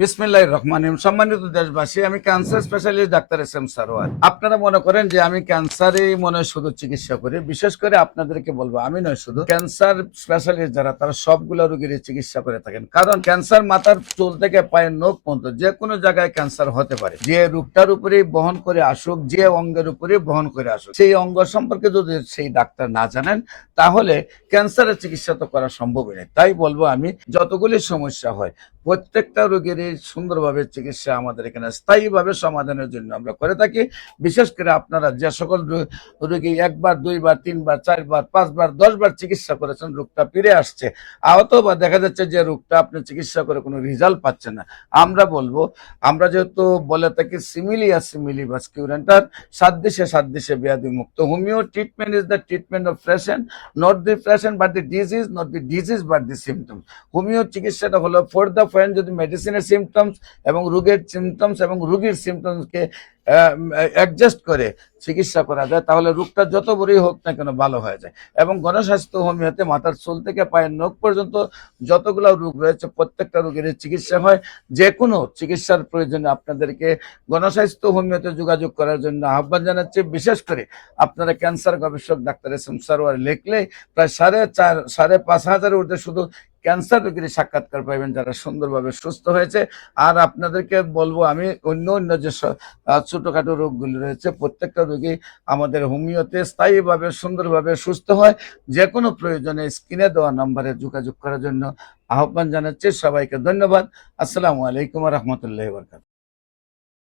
বিসমিল্লাহির রহমানির রহিম। সম্মানিত দেশবাসী, আমি cancer specialist doctor S M Sarwar. আপনারা মনে করেন যে আমি ক্যান্সারই মনে হয় শুধু চিকিৎসা করি। বিশেষ করে আপনাদেরকে বলবো, আমি নয়, শুধু ক্যান্সার স্পেশালিস্ট যারা, তারা সবগুলো রোগীর চিকিৎসা করে থাকেন। কারণ ক্যান্সার মাথার চুল থেকে পায়ের নখ পর্যন্ত যে কোনো জায়গায় ক্যান্সার হতে পারে। যে রোগটার উপরেই বহন করে আসুক, যে অঙ্গের উপরেই বহন করে আসুক, সেই অঙ্গ সম্পর্কে যদি সেই ডাক্তার না জানেন, তাহলে ক্যান্সারের চিকিৎসা তো করা সম্ভবই নয়। তাই বলবো, আমি যতগুলি সমস্যা হয় প্রত্যেকটা রোগের সুন্দরভাবে চিকিৎসা আমাদের এখানে স্থায়ীভাবে সমাধানের জন্য আমরা করে থাকি। বিশেষ করে আপনারা যে সকল রোগী একবার, দুইবার, তিনবার, চারবার, পাঁচবার, 10বার চিকিৎসা করেছেন, রোগটা ফিরে আসছে, অথবা দেখা যাচ্ছে যে রোগটা আপনি চিকিৎসা করে কোনো রেজাল্ট পাচ্ছেন না, আমরা বলবো, আমরা যেহেতু বলে থাকি সিমিলিয়া সিমিলিবাস কিউরেন্টার, সাদৃশ্যে সাদৃশ্যে ব্যাধি মুক্ত। Homeo treatment is the treatment of patient, not the patient but the disease, not the disease but the symptoms. Homeo চিকিৎসাটা হলো ফর দ্য পয়েন্ট, যদি মেডিসিনের সিমটমস এবং রোগের সিমটমস এবং রোগীর সিমটমসকে অ্যাডজাস্ট করে চিকিৎসা করা যায়, তাহলে রোগটা যত বড়ই হোক না কেন ভালো হয়ে যায়। এবং গণস্বাস্থ্য হোমিওতে মাথার চুল থেকে পায়ের নখ পর্যন্ত যতগুলো রোগ রয়েছে প্রত্যেকটা রোগের চিকিৎসা হয়। যে কোনো চিকিৎসার প্রয়োজনে আপনাদেরকে গণস্বাস্থ্য হোমিওতে যোগাযোগ করার জন্য আহ্বান জানাচ্ছি। বিশেষ করে আপনারা ক্যান্সার গবেষক ডাক্তার এস এম সারোয়ার লিখলে প্রায় 4,500 ঊর্ধ্বে শুধু ক্যান্সার রোগীর সাক্ষাৎকার পাইবেন, যারা সুন্দরভাবে সুস্থ হয়েছে। আর আপনাদেরকে বলবো, আমি অন্য অন্য যে ছোটখাটো রোগগুলি রয়েছে প্রত্যেকটা রোগী আমাদের হোমিওতে স্থায়ীভাবে সুন্দরভাবে সুস্থ হয়। যে কোনো প্রয়োজনে স্ক্রিনে দেওয়া নম্বরে যোগাযোগ করার জন্য আহ্বান জানাচ্ছি। সবাইকে ধন্যবাদ। আসসালামু আলাইকুম ওয়া রাহমাতুল্লাহি ওয়া বারাকাতুহু।